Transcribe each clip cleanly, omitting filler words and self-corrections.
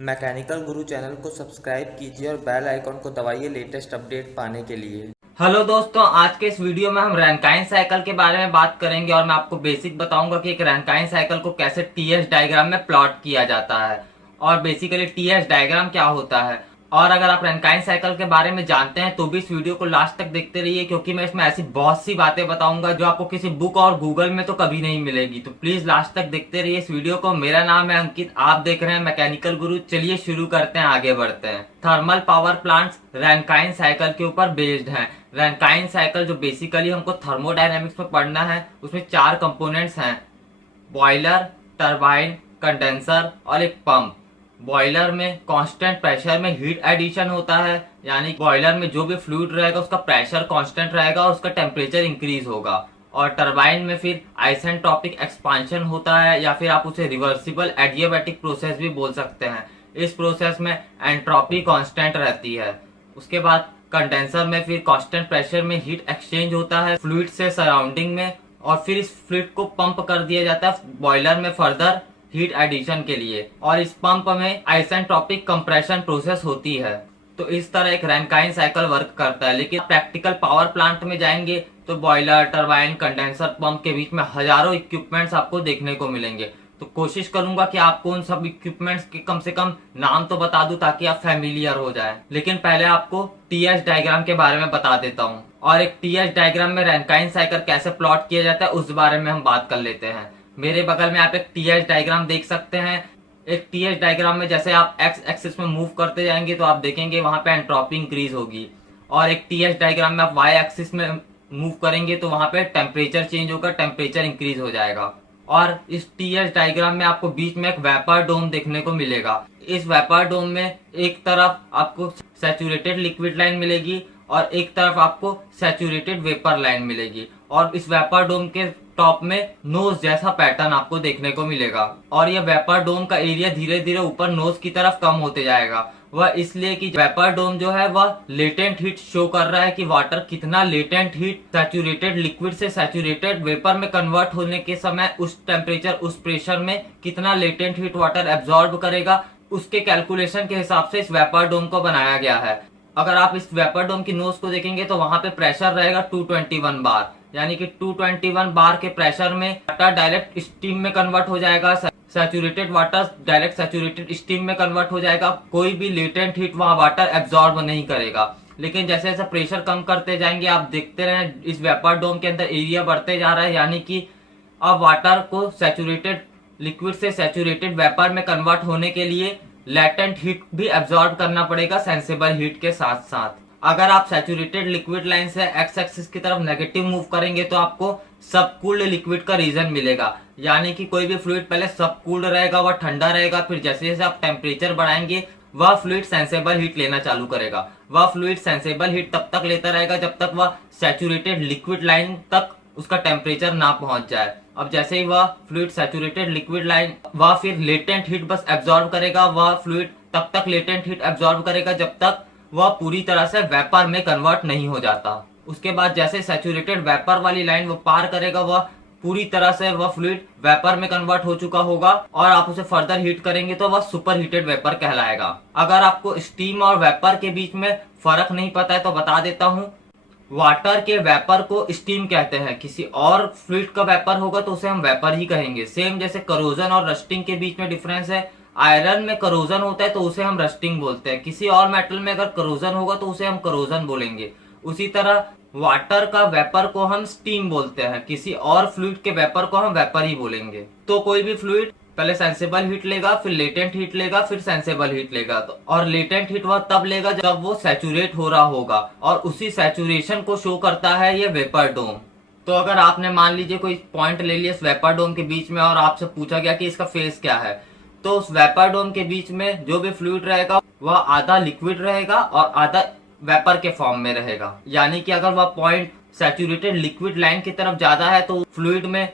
Mechanical गुरु channel को subscribe कीजिए और बेल आइकॉन को दबाइए लेटेस्ट अपडेट पाने के लिए। हेलो दोस्तों, आज के इस वीडियो में हम रैंकाइन साइकिल के बारे में बात करेंगे और मैं आपको बेसिक बताऊंगा कि एक रैंकाइन साइकिल को कैसे टीएस डायग्राम में प्लॉट किया जाता है और बेसिकली टीएस डायग्राम क्या होता है। और अगर आप रैंकाइन साइकिल के बारे में जानते हैं तो भी इस वीडियो को लास्ट तक देखते रहिए, क्योंकि मैं इसमें ऐसी बहुत सी बातें बताऊंगा जो आपको किसी बुक और गूगल में तो कभी नहीं मिलेगी। तो प्लीज लास्ट तक देखते रहिए इस वीडियो को। मेरा नाम है अंकित, आप देख रहे हैं मैकेनिकल गुरु। चलिए शुरू करते हैं, आगे बढ़ते हैं। Thermal power plants Rankine cycle के ऊपर बेस्ड हैं। रैंकाइन साइकिल जो बेसिकली हमको थर्मोडायनेमिक्स में पढ़ना है, उसमें 4 कंपोनेंट्स हैं: बॉयलर, टरबाइन, कंडेंसर और एक पंप। बॉयलर में कांस्टेंट प्रेशर में हीट एडिशन होता है, यानी बॉयलर में जो भी फ्लूइड रहेगा उसका प्रेशर कांस्टेंट रहेगा और उसका टेम्परेचर इंक्रीज होगा। और टरबाइन में फिर आइसेंट्रोपिक एक्सपांशन होता है, या फिर आप उसे रिवर्सिबल एडियाबैटिक प्रोसेस भी बोल सकते हैं। इस प्रोसेस में एंट्रोपी कांस्टेंट रहती है। उसके बाद कंडेंसर में फिर कांस्टेंट प्रेशर में हीट एक्सचेंज होता है फ्लूइड से सराउंडिंग में, और फिर इस फ्लूइड को पंप कर दिया जाता है बॉयलर में फर्दर हीट एडिशन के लिए। और इस पंप में आइसेंट्रोपिक कंप्रेशन प्रोसेस होती है। तो इस तरह एक रैंकाइन साइकिल वर्क करता है। लेकिन प्रैक्टिकल पावर प्लांट में जाएंगे तो बॉयलर, टरबाइन, कंडेंसर, पंप के बीच में हजारों इक्विपमेंट्स आपको देखने को मिलेंगे। तो कोशिश करूंगा कि आपको उन सब इक्विपमेंट्स के कम से कम नाम तो बता दूं ताकि आप फैमिलियर हो जाएं। लेकिन पहले आपको टीएस डायग्राम के बारे में बता देता हूं, और एक टीएस डायग्राम में रैंकाइन साइकिल कैसे प्लॉट किया जाता है उस बारे में हम बात कर लेते हैं। मेरे बगल में आप एक टीएस डायग्राम देख सकते हैं। एक टीएस डायग्राम में जैसे आप एक्स एक्सिस में मूव करते जाएंगे तो आप देखेंगे वहां पे एंट्रोपी इंक्रीज होगी, और एक टीएस डायग्राम में आप वाई एक्सिस में मूव करेंगे तो वहां पे टेम्परेचर चेंज होगा, टेम्परेचर इंक्रीज हो जाएगा। और इस टीएस डायग्राम में आपको बीच में एक वेपर डोम देखने को मिलेगा। इस वेपर डोम में एक तरफ आपको सैचुरेटेड लिक्विड लाइन मिलेगी और एक तरफ आपको सैचुरेटेड वेपर लाइन मिलेगी, और इस वेपर डोम के टॉप में नोज जैसा पैटर्न आपको देखने को मिलेगा। और यह वेपर डोम का एरिया धीरे धीरे ऊपर नोज की तरफ कम होते जाएगा। वह इसलिए कि वेपर डोम जो है वह लेटेंट हीट शो कर रहा है कि वाटर कितना लेटेंट हीट सैचुरेटेड लिक्विड से सैचुरेटेड वेपर में कन्वर्ट होने के समय उस टेम्परेचर, उस प्रेशर में कितना लेटेंट हीट वाटर एब्जॉर्ब करेगा, उसके कैलकुलेशन के हिसाब से इस वेपर डोम को बनाया गया है। अगर आप इस वेपर डोम की नोज को देखेंगे तो वहां पे प्रेशर रहेगा 221 बार, यानी कि 221 बार के प्रेशर में वाटर डायरेक्ट स्टीम में कन्वर्ट हो जाएगा, saturated water direct saturated steam में कन्वर्ट हो जाएगा। कोई भी लेटेंट हीट वहां वाटर एब्जॉर्ब नहीं करेगा। लेकिन जैसे जैसे प्रेशर कम करते जाएंगे आप देखते रहे इस वेपर डोम के अंदर एरिया बढ़ते जा रहा है, यानी कि अब वाटर को सैचुरेटेड लिक्विड से सैचुरेटेड वेपर में कन्वर्ट होने के लिए लेटेंट हीट भी एब्जॉर्ब करना पड़ेगा सेंसेबल हीट के साथ साथ। अगर आप सैचुरेटेड लिक्विड लाइन से एक्स एक्सिस की तरफ नेगेटिव मूव करेंगे तो आपको सबकूल्ड लिक्विड का रीजन मिलेगा, यानी कि कोई भी फ्लूइड पहले सबकूल्ड रहेगा, वह ठंडा रहेगा, फिर जैसे जैसे आप टेम्परेचर बढ़ाएंगे वह फ्लूइड सेंसेबल हीट लेना चालू करेगा। वह फ्लूइड सेंसेबल हीट तब तक लेता रहेगा जब तक वह सैचुरेटेड लिक्विड लाइन तक उसका टेम्परेचर ना पहुंच जाए। अब जैसे ही वह फ्लूइड सैचुरेटेड लिक्विड लाइन, वह फिर लेटेंट हीट बस एब्जॉर्ब करेगा। वह फ्लूइड तब तक लेटेंट हीट एब्जॉर्ब करेगा जब तक वह पूरी तरह से वेपर में कन्वर्ट नहीं हो जाता। उसके बाद जैसे सैचुरेटेड वेपर वाली लाइन वो पार करेगा, वह पूरी तरह से वह फ्लूइड वेपर में कन्वर्ट हो चुका होगा, और आप उसे फर्दर हीट करेंगे तो वह सुपर हीटेड वेपर कहलाएगा। अगर आपको स्टीम और वेपर के बीच में फर्क नहीं पता है तो बता देता हूँ। वाटर के वेपर को स्टीम कहते हैं, किसी और फ्लूइड का वेपर होगा तो उसे हम वेपर ही कहेंगे। सेम जैसे करोजन और रस्टिंग के बीच में डिफरेंस है। आयरन में करोजन होता है तो उसे हम रस्टिंग बोलते हैं, किसी और मेटल में अगर करोजन होगा तो उसे हम करोजन बोलेंगे। उसी तरह वाटर का वेपर को हम स्टीम बोलते हैं, किसी और फ्लूइड के वेपर को हम वेपर ही बोलेंगे। तो कोई भी फ्लूइड पहले सेंसेबल हीट लेगा, फिर लेटेंट हीट लेगा, फिर सेंसेबल हीट लेगा। तो और लेटेंट हीट वह तब लेगा जब वो सैचुरेट हो रहा होगा, और उसी सैचुरेशन को शो करता है ये वेपर डोम। तो अगर आपने मान लीजिए कोई पॉइंट ले लिया इस वेपर डोम के बीच में और आपसे पूछा गया कि इसका फेस क्या है, तो उस वेपर डोम के बीच में जो भी फ्लूइड रहेगा वह आधा लिक्विड रहेगा और आधा वेपर के फॉर्म में रहेगा। यानी कि अगर वह पॉइंट सैचुरेटेड लिक्विड लाइन की तरफ ज्यादा है तो फ्लूइड में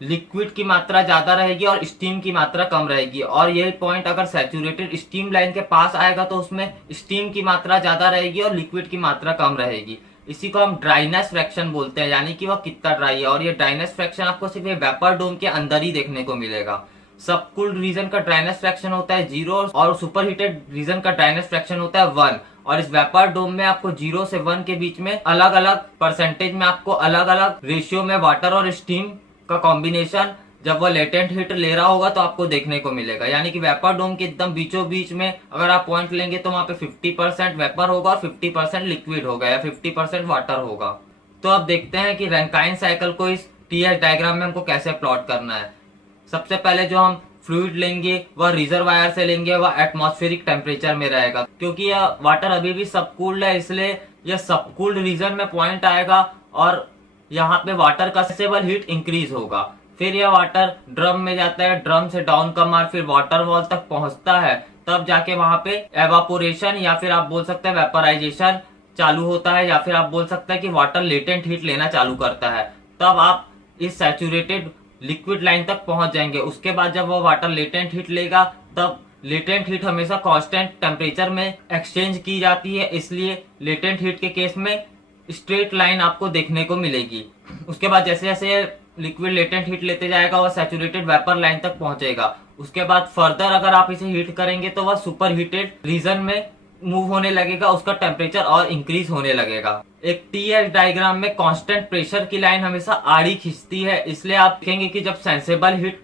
लिक्विड की मात्रा ज्यादा रहेगी और स्टीम की मात्रा कम रहेगी, और यही पॉइंट अगर सैचुरेटेड स्टीम लाइन के पास आएगा तो उसमें स्टीम की मात्रा ज्यादा रहेगी और लिक्विड की मात्रा कम रहेगी। इसी को हम ड्राइनेस फ्रैक्शन बोलते हैं, यानी कि वह कितना ड्राई है। और ये ड्राइनेस फ्रैक्शन आपको सिर्फ वेपर डोम के अंदर ही देखने को मिलेगा। सब कूल्ड रीजन का ड्राइनेस फ्रैक्शन होता है 0 और सुपर हीटेड रीजन का ड्राइनेस फ्रैक्शन होता है 1। और इस वेपर डोम में आपको 0 से 1 के बीच में अलग अलग परसेंटेज में आपको अलग अलग रेशियो में वाटर और स्टीम का कॉम्बिनेशन जब वह लेटेंट हीट ले रहा होगा तो आपको देखने को मिलेगा। यानी कि वेपर डोम के एकदम बीचों बीच में अगर आप पॉइंट लेंगे तो वहां पे 50% वेपर होगा और 50% लिक्विड होगा या 50% वाटर होगा। तो अब देखते हैं कि रैंकाइन साइकिल को इस टीएच डायग्राम में हमको कैसे प्लॉट करना है। सबसे पहले जो हम फ्लूइड लेंगे वह रिजर्वायर से लेंगे, वह एटमॉस्फेरिक टेम्परेचर में रहेगा। क्योंकि यह वाटर अभी भी सबकूल्ड है इसलिए यह सबकूल्ड रीजन में पॉइंट आएगा और यहाँ पे वाटर का सेंसेबल हीट इंक्रीज होगा। फिर यह वाटर ड्रम में जाता है, ड्रम से डाउन का मार फिर वाटर वॉल तक पहुंचता है, तब जाके वहां पे एवापोरेशन या फिर आप बोल सकते हैं वेपराइजेशन चालू होता है, या फिर आप बोल सकते हैं कि वाटर लेटेंट हीट लेना चालू करता है। तब आप इस सैचुरेटेड लिक्विड लाइन तक पहुंच जाएंगे। उसके बाद जब वो वाटर लेटेंट हीट लेगा तब लेटेंट हीट हमेशा कांस्टेंट टेम्परेचर में एक्सचेंज की जाती है, इसलिए लेटेंट हीट के केस में स्ट्रेट लाइन आपको देखने को मिलेगी। उसके बाद जैसे जैसे लिक्विड लेटेंट हीट लेते जाएगा वह सैचुरेटेड वेपर लाइन तक पहुंचेगा। उसके बाद फर्दर अगर आप इसे हीट करेंगे तो वह सुपर हीटेड रीजन में मूव होने लगेगा, उसका टेम्परेचर और इंक्रीज होने लगेगा। एक टीएच डायग्राम में कांस्टेंट प्रेशर की लाइन हमेशा आड़ी खींचती है, इसलिए आप देखेंगे कि जब सेंसेबल हीट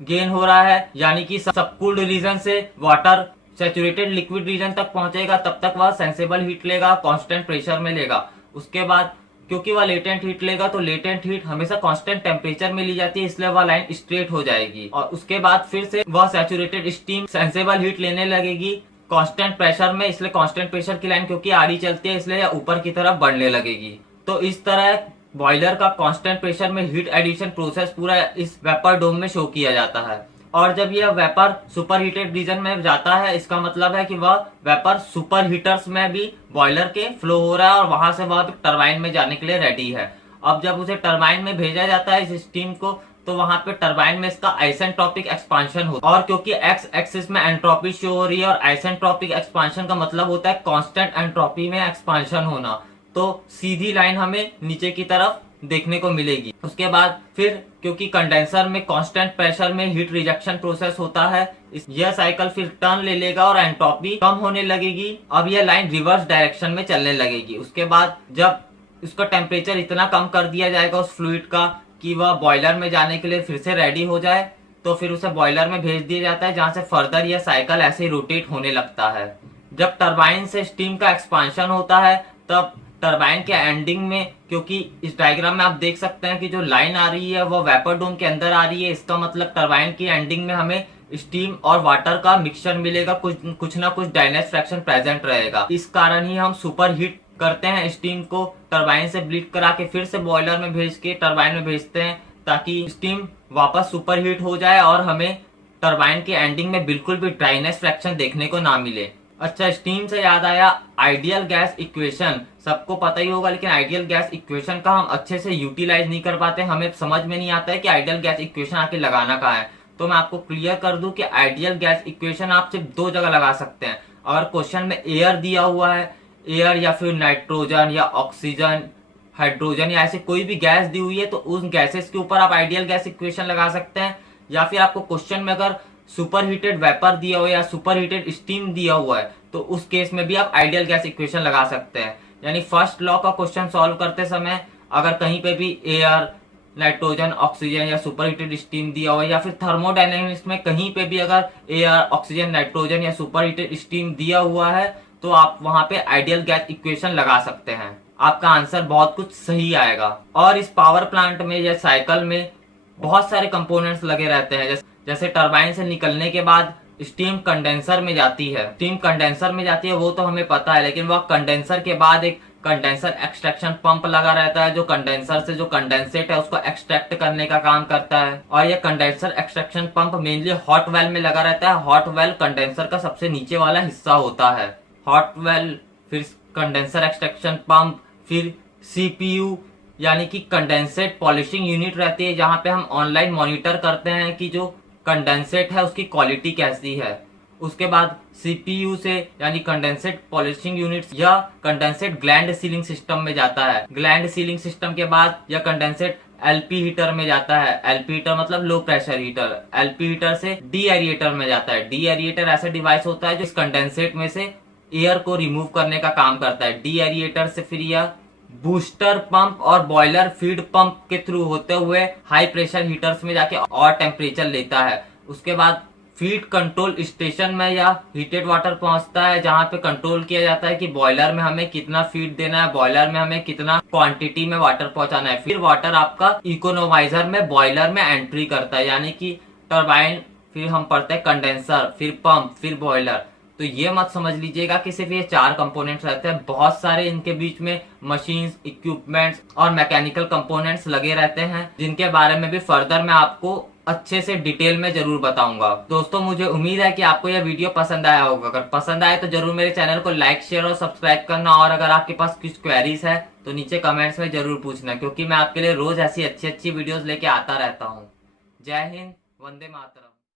गेन हो रहा है यानी कि सबकूल्ड रीजन से वाटर सैचुरेटेड लिक्विड रीजन तक पहुंचेगा तब तक वह सेंसेबल हीट लेगा, कांस्टेंट प्रेशर में लेगा। उसके बाद क्योंकि वह लेटेंट हीट लेगा तो लेटेंट हीट हमेशा कांस्टेंट टेम्परेचर में ली जाती है, इसलिए वह लाइन स्ट्रेट हो जाएगी। और उसके बाद फिर से वह सैचुरेटेड स्टीम सेंसेबल हीट लेने लगेगी कांस्टेंट प्रेशर में, इसलिए कांस्टेंट प्रेशर की लाइन क्योंकि आड़ी चलती है इसलिए ऊपर की तरफ बढ़ने लगेगी। तो इस तरह बॉयलर का कांस्टेंट प्रेशर में हीट एडिशन प्रोसेस पूरा इस वेपर डोम में शो किया जाता है। और जब यह वेपर सुपर हीटेड रीजन में जाता है इसका मतलब है कि वह वेपर सुपर हीटर्स में भी बॉयलर के फ्लो हो रहा है और वहां से वह टरबाइन में जाने के लिए रेडी है। अब जब उसे टरबाइन में भेजा जाता है इस स्टीम को तो वहां पे टरबाइन में इसका आइसेंट्रोपिक एक्सपांशन होता है। और क्योंकि एक्स एक्सिस में एंट्रोपी शो हो रही है और आइसेंट्रोपिक एक्सपांशन का मतलब होता है कांस्टेंट एंट्रोपी में एक्सपांशन होना, तो सीधी लाइन हमें नीचे की तरफ देखने को मिलेगी। उसके बाद फिर क्योंकि कंडेंसर में कांस्टेंट प्रेशर में हीट रिजेक्शन प्रोसेस होता है, यह साइकिल फिर टर्न ले लेगा और एंट्रोपी कम होने लगेगी। अब यह लाइन रिवर्स डायरेक्शन में चलने लगेगी। उसके बाद जब उसका टेम्परेचर इतना कम कर दिया जाएगा उस फ्लूइड का कि वह बॉयलर में जाने के लिए फिर से रेडी हो जाए, तो फिर उसे बॉयलर में भेज दिया जाता है जहां से फर्दर यह साइकिल ऐसे रोटेट होने लगता है। जब टरबाइन से स्टीम का एक्सपांशन होता है तब टरबाइन के एंडिंग में, क्योंकि इस डायग्राम में आप देख सकते हैं कि जो लाइन आ रही है वो वेपर डोम के अंदर आ रही है, इसका मतलब टरबाइन की एंडिंग में हमें स्टीम और वाटर का मिक्सचर मिलेगा, कुछ ना कुछ डायनेस फ्रैक्शन प्रेजेंट रहेगा। इस कारण ही हम सुपर हीट करते हैं स्टीम को, टरबाइन से ब्लीड करा के फिर से बॉयलर में भेज के टरबाइन में भेजते हैं ताकि स्टीम वापस सुपर हीट हो जाए और हमें टरबाइन के एंडिंग में बिल्कुल भी ड्राइनेस फ्रैक्शन देखने को ना मिले। अच्छा, स्टीम से याद आया आइडियल गैस इक्वेशन सबको पता ही होगा, लेकिन आइडियल गैस इक्वेशन का हम अच्छे से यूटिलाइज नहीं कर पाते, हमें समझ में नहीं आता है कि आइडियल गैस इक्वेशन आके लगाना कहाँ है। तो मैं आपको क्लियर कर दूं कि आइडियल गैस इक्वेशन आप सिर्फ 2 जगह लगा सकते हैं। अगर क्वेश्चन में एयर दिया हुआ है, एयर या फिर नाइट्रोजन या ऑक्सीजन, हाइड्रोजन या ऐसे कोई भी गैस दी हुई है तो उन गैसेस के ऊपर आप आइडियल गैस इक्वेशन लगा सकते हैं। या फिर आपको क्वेश्चन में अगर सुपर हीटेड वेपर दिया हुआ है या सुपर हीटेड स्टीम दिया हुआ है तो उस केस में भी आप आइडियल गैस इक्वेशन लगा सकते हैं। यानी फर्स्ट लॉ का क्वेश्चन सॉल्व करते समय अगर कहीं पे भी एयर, नाइट्रोजन, ऑक्सीजन या सुपर हीटेड स्टीम दिया हुआ है, या फिर थर्मोडायनेमिक्स में कहीं पे भी अगर एयर, ऑक्सीजन, नाइट्रोजन या सुपर हीटेड स्टीम दिया हुआ है तो आप वहां पे आइडियल गैस इक्वेशन लगा सकते हैं। आपका आंसर बहुत कुछ सही आएगा। और इस पावर प्लांट में या साइकिल में बहुत सारे कंपोनेंट्स लगे रहते हैं, जैसे टरबाइन से निकलने के बाद स्टीम कंडेंसर में जाती है। स्टीम कंडेंसर में जाती है वो तो हमें पता है, लेकिन वह कंडेंसर के बाद एक कंडेंसर एक्सट्रैक्शन पंप लगा रहता है जो कंडेंसर से जो कंडेंसेट है उसको एक्सट्रैक्ट करने का काम करता है। और यह condenser extraction pump mainly hot well में लगा रहता है। हॉट वेल कंडेंसर का सबसे नीचे वाला हिस्सा होता है। हॉट वेल, फिर कंडेंसर एक्सट्रैक्शन पंप, फिर सीपीयू यानी कि कंडेंसेट पॉलिशिंग यूनिट रहती है जहां पे हम ऑनलाइन मॉनिटर करते हैं कि जो कंडेंसेट है उसकी क्वालिटी कैसी है। उसके बाद सीपीयू से यानी कंडेंसेट पॉलिशिंग यूनिट्स या कंडेंसेट ग्लैंड सीलिंग सिस्टम में जाता है। ग्लैंड सीलिंग सिस्टम के बाद यह कंडेंसेट एलपी हीटर में जाता है। एलपी हीटर मतलब low pressure heater. LP heater से डी एरिएटर में जाता है। डी एरिएटर ऐसा डिवाइस होता है जो इस कंडेंसेट में से एयर को रिमूव करने का काम करता है। डी एरिएटर से फिर यह बूस्टर पंप और बॉयलर फीड पंप के थ्रू होते हुए हाई प्रेशर हीटर्स में जाके और टेम्परेचर लेता है। उसके बाद फीड कंट्रोल स्टेशन में या हीटेड वाटर पहुंचता है, जहां पे कंट्रोल किया जाता है कि बॉयलर में हमें कितना फीड देना है, बॉयलर में हमें कितना क्वांटिटी में वाटर पहुंचाना है। फिर वाटर आपका इकोनोमाइजर में बॉयलर में एंट्री करता है, यानी कि टरबाइन, फिर हम पढ़ते हैं कंडेंसर, फिर पंप, फिर बॉयलर। तो ये मत समझ लीजिएगा कि सिर्फ ये 4 कंपोनेंट्स रहते हैं, बहुत सारे इनके बीच में मशीन्स, इक्विपमेंट्स और मैकेनिकल कंपोनेंट्स लगे रहते हैं, जिनके बारे में भी फर्दर मैं आपको अच्छे से डिटेल में जरूर बताऊंगा। दोस्तों मुझे उम्मीद है कि आपको यह वीडियो पसंद आया होगा। अगर पसंद आए तो जरूर मेरे चैनल को लाइक, शेयर और सब्सक्राइब करना। और अगर आपके पास कुछ क्वेरीज है तो नीचे कमेंट्स में जरूर पूछना, क्योंकि मैं आपके लिए रोज ऐसी अच्छी अच्छी वीडियोस लेके आता रहता हूँ। जय हिंद, वंदे मातरम।